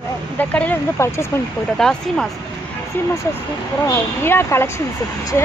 இந்த கடையில் வந்து பர்ச்சேஸ் பண்ணிட்டு போயிட்டோம். சீமாஸை சூப்பராக நிறையா கலெக்ஷன்ஸ் இருந்துச்சு.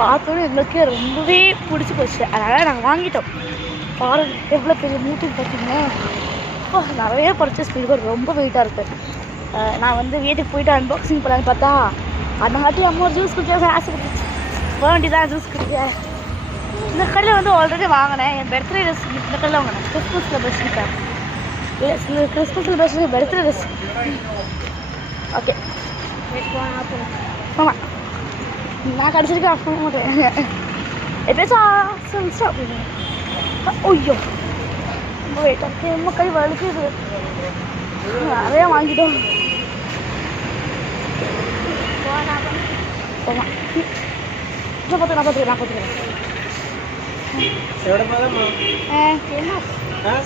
பார்த்தோன்னே எங்களுக்கே ரொம்பவே பிடிச்சி போச்சு. அதனால் நாங்கள் வாங்கிட்டோம். பாருங்க எவ்வளோ பெரிய மூட்டைன்னு பார்த்தீங்கன்னா நிறைய பர்ச்சேஸ் பண்ணிட்டு ரொம்ப வெயிட்டாக இருக்குது. நான் வந்து வீட்டுக்கு போயிட்டு அன்பாக்சிங் பண்ணலான்னு பார்த்தா அந்த மாதிரி அம்மா ஒரு ஜூஸ் குடிக்க ஆசை வேண்டி தான் ஜூஸ் குடிக்க. இந்த கடையில் வந்து ஆல்ரெடி வாங்கினேன். என் பர்த்டே ட்ரெஸ் இந்த கடையில் வாங்கினேன். கிறிஸ்மஸ் செலிப்ரேஷனுக்கு கிறிஸ்மஸ் செலிப்ரேஷனுக்கு பர்த்டே ட்ரெஸ். ஓகே ஆமாம் நான் கடிச்சிருக்கேன் போக மாட்டேன். எப்படியாச்சும் ஐயோ ரொம்ப வெயிட்டாக ரொம்ப கை வலிக்குது. நிறையா வாங்கிட்டோம். ஆமாம் நான் பார்த்துக்கிறேன்.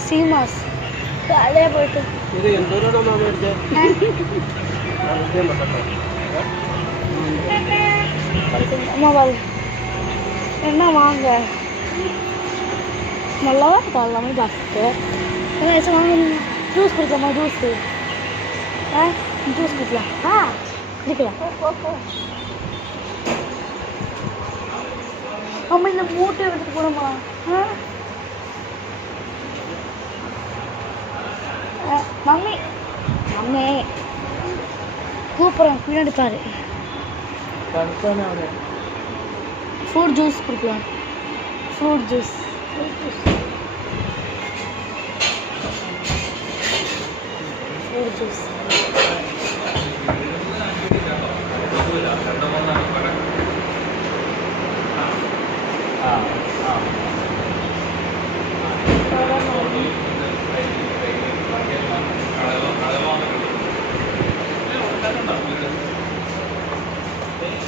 சீமாஸ் காலையே போயிட்டு அம்மா பாரு என்ன வாங்க நல்லாவா இருக்கா எல்லாமே பார்த்துட்டு ஏதாச்சும் வாங்க. ஜூஸ் குடிக்கலாமா? ஜூஸ் குடிக்கலாம். குடிக்கலாம். அம்மா இந்த மூட்டை எடுத்துட்டு போகணுமா? மம்மி கூப்பிட்றேன் பின்னாடி பாரு. ஃப்ரூட் ஜூஸ் குடிக்கலாம். ஃப்ரூட் ஜூஸ்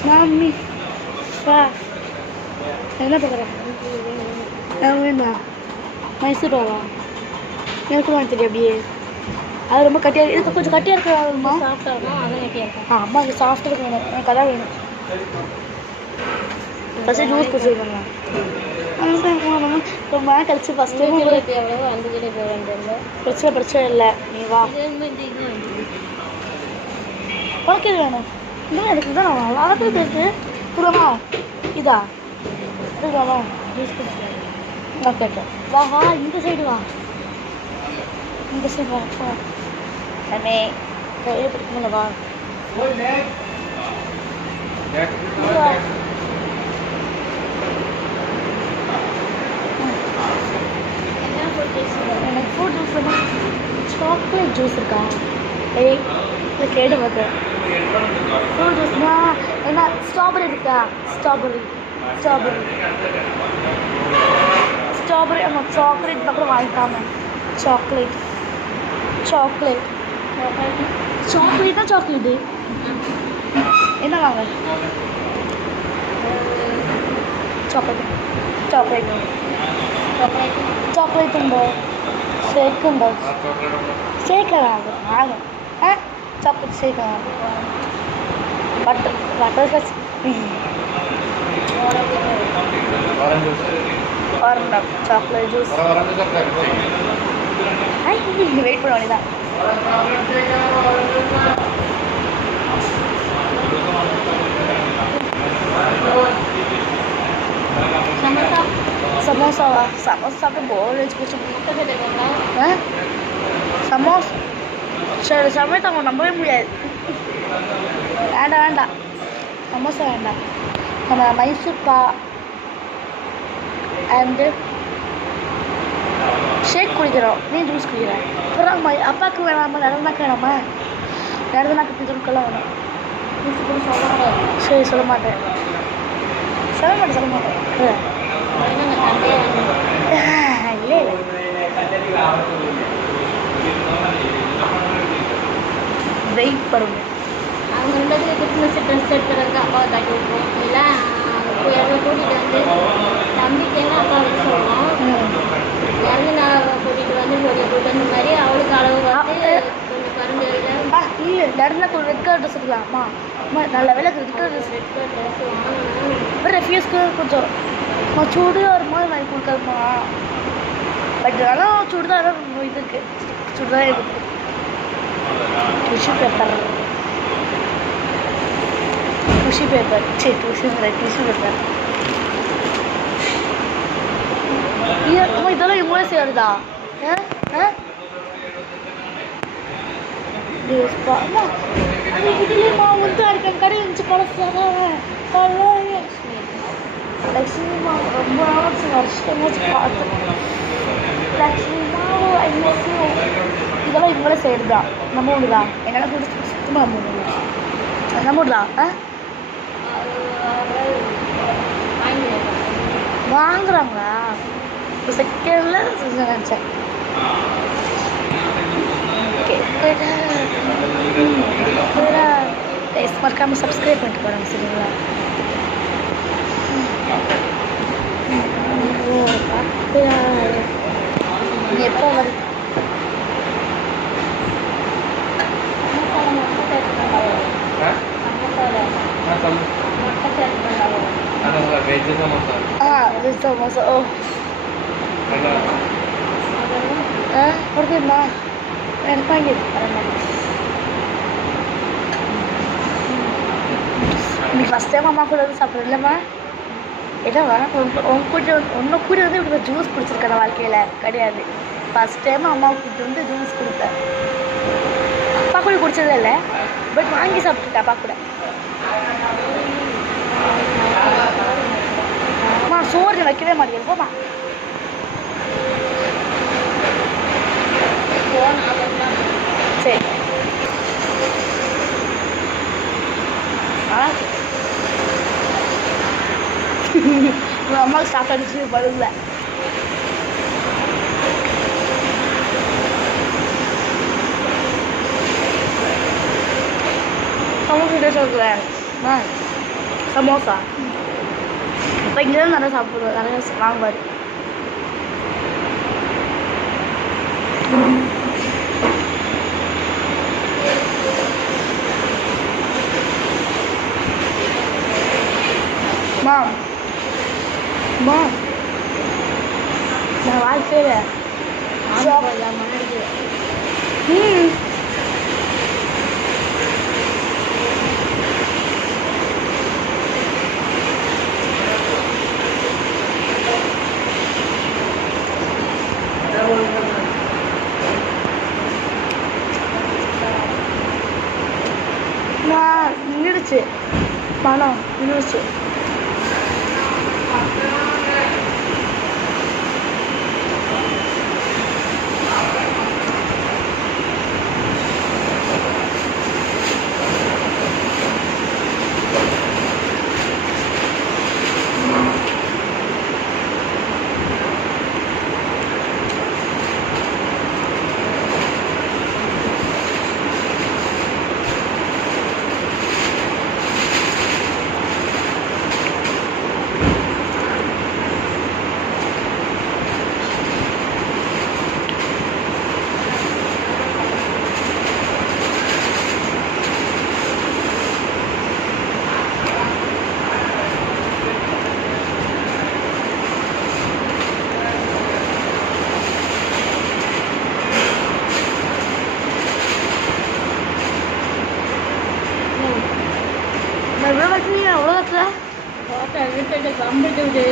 மம்மி வா என்ன பார்க்குறேன் வேணுமா? மைசூர் பாவா எனக்கு வாங்கி தெரியும். அப்படியே அது ரொம்ப கட்டியாக இது கொஞ்சம் கட்டியாக இருக்கிறாங்கம்மா. அம்மா அது சாஃப்டாக இருக்கு வேணும். எனக்கு அதான் வேணும். ஃபஸ்ட்டு ஜூஸ் குடிச்சிருக்காங்க. ரொம்ப நேரம் கழிச்சு ஃபஸ்ட் டைம் பிரச்சனை இல்லை. நீ வா உனக்கு இது வேணும். இன்னும் எனக்கு தான் நல்லா இருக்கு. புறமா இதா இதுதானா ஜூஸ் குடிச்சு ஓகே வா இந்த சைடு வா. இந்த சைடு வா அண்ணே கையை பிடிக்கல வா. எனக்கு ஃப்ரூட் ஜூஸ் சாக்லேட் ஜூஸ் இருக்கா? ஏய் இல்லை கேடு பார்க்க ஃப்ரூட் ஜூஸ்னா என்ன? ஸ்ட்ராபெரி இருக்கா? ஸ்ட்ராபெரி ஆமாம். சாக்லேட் பக்கம் வாங்கிக்காம சாக்லேட்னா சாக்லேட்டு என்ன வாங்க? ചോക്ലേറ്റ് ഉണ്ടോ? ഷേക്ക് ഉണ്ടോ? ഷേക്ക് വാങ്ങും. ചോക്ലേറ്റ് ഷേക്ക് വാങ്ങും. Butterscotch chocolate juice wait பண்ண வேண்டியதான். சமோசாவா? சமோசா சாப்பிட்டு போர் வச்சு போச்சு. சமோசா சரி சமயத்தை அவங்க நம்பவே முடியாது. வேண்டாம் சமோசா வேண்டாம். நம்ம மைசூர் பா அண்டு ஷேக் குடிக்கிறோம். நீ ஜூஸ் குடிக்கிறேன். அப்புறம் அப்பாவுக்கு வேணாமா? நடந்தாக்கு வேணாமா? நடந்தாக்கு பிதுக்கெல்லாம் வேணும். சரி சொல்ல மாட்டேன். இல்லை வெயிட் பண்ணுங்க. அவங்க 2 கிறிஸ்மஸ் ட்ரெஸ் எடுத்துறதுக்கு அப்பாவை காட்டி விட்ருவோம். இல்லை யாரும் கூட்டிகிட்டு வந்து தம்பிக்கெல்லாம் அப்பா வந்து சொல்லணும். யாரும் நான் கூட்டிகிட்டு வந்து போயிட்டு வந்த மாதிரி அவளுக்கு அளவு வந்து கொஞ்சம் கரண்ட் இல்லை நடந்தாக்கு ஒரு ரெட் கலர் ட்ரெஸ் எடுக்கலாமா? நல்ல வேலை ரெட் கலர் ட்ரெஸ் வாங்கணும். ரெஃப்யூஸ்க்கு கொஞ்சம் சுடிதார் மாதிரி வாங்கி கொடுக்காதுமா. பட் ஆனால் சுடிதார் இது இருக்குது. சுடிதார் இருக்குது. டிஷ்யூ பேப்பர் டிஷ்யூ பேப்பர் சரி டிஷ்யூ பேப்பர் இதெல்லாம் இவங்களே செய்யறதா இதுலேயே மாவு வந்து அடிக்க கடை இருந்துச்சு பழசாக லக்ஷ்மி மாவு ரொம்ப நாளாச்சு வருஷமாச்சு பார்த்தேன் லக்ஷ்மி மாவு இதெல்லாம் இவங்களே செய்யறதா நம்ம ஊர் தான் என்னால் கூட சுத்தமாக நம்ம ஊர் தான் வாங்குறாங்களா ஒரு செகண்டில் செஞ்சு நினச்சேன் ஓகே மறக்காமல் சப்ஸ்கிரைப் பண்ணிட்டு போகிறாங்க சரிங்களா எப்போ வருது வெஜ் சமோசா ஓ கொடுக்குமா எனக்கு வாங்கிடு நீ ஃபஸ்ட் டைம் அம்மா கூட வந்து சாப்பிட்றது இல்லைம்மா ஏதாவா உன் கூட உன்னை கூட வந்து இப்படி ஜூஸ் குடிச்சிருக்கேன் வாழ்க்கையில் கிடையாது ஃபஸ்ட் டைம் அம்மாவுக்கு கூப்பிட்டு வந்து ஜூஸ் கொடுத்தேன் அப்பா கூட குடிச்சதே இல்லை பட் வாங்கி சாப்பிட்டுருக்கேன் அப்பா கூட அம்மா சோறு வைக்கவே மாட்டேங்குது போமா சரி அம்மாவுக்கு சாப்பிட்டு பதில் சமோசா சொல்கிறேன் சமோசா இப்போ இங்கே தான் நிறைய சாப்பிடுவேன் நிறைய வாங்குவார் நான் வாழ்க்கையில் நின்றுடுச்சு பணம் நின்றுடுச்சு எவ்வளோ கட்டுறீங்க எவ்வளோ கட்டுற கம்பிட்டு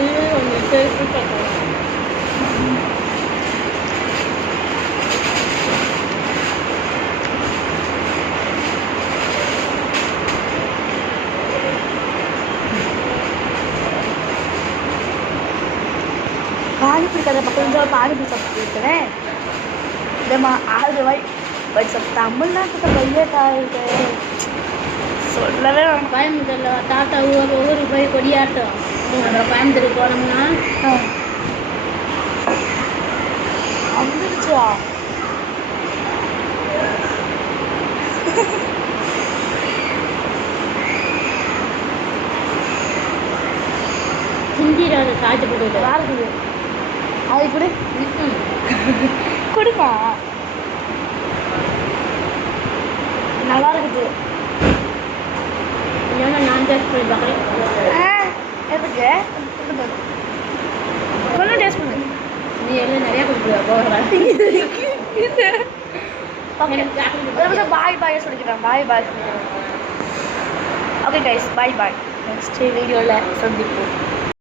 பானிபூரி கடை பக்கம் பானிபூரி சாப்பிட்டு இருக்கிறேன் இல்லைம்மா 6 ரூபாய் பட் தமிழ்நாட்டுக்கு பையட்டா இருக்கு சொல்லவே வேணும் கோயம்புத்தூரில் தாத்தா ஒவ்வொரு போய் கொடியாட்டம் கோயம்புத்தூர் போனோம்னா வந்துருச்சா சிந்திராத காட்டு போட்டு யாருக்குது அது கூட கொடுப்பா நல்லா இருக்குது இல்லைன்னா நான் டேஸ்ட் பண்ணி பார்க்குறேன் எதுக்கு கொஞ்சம் டேஸ்ட் பண்ணு நீ எல்லாம் நிறையா கொடுக்குற போகிறேன் ஓகே எனக்கு chocolate ஒரு நிமிஷம் பாய் பாய் சொல்லிக்கிறேன் bye okay guys bye next வீடியோவில் சந்திப்போம்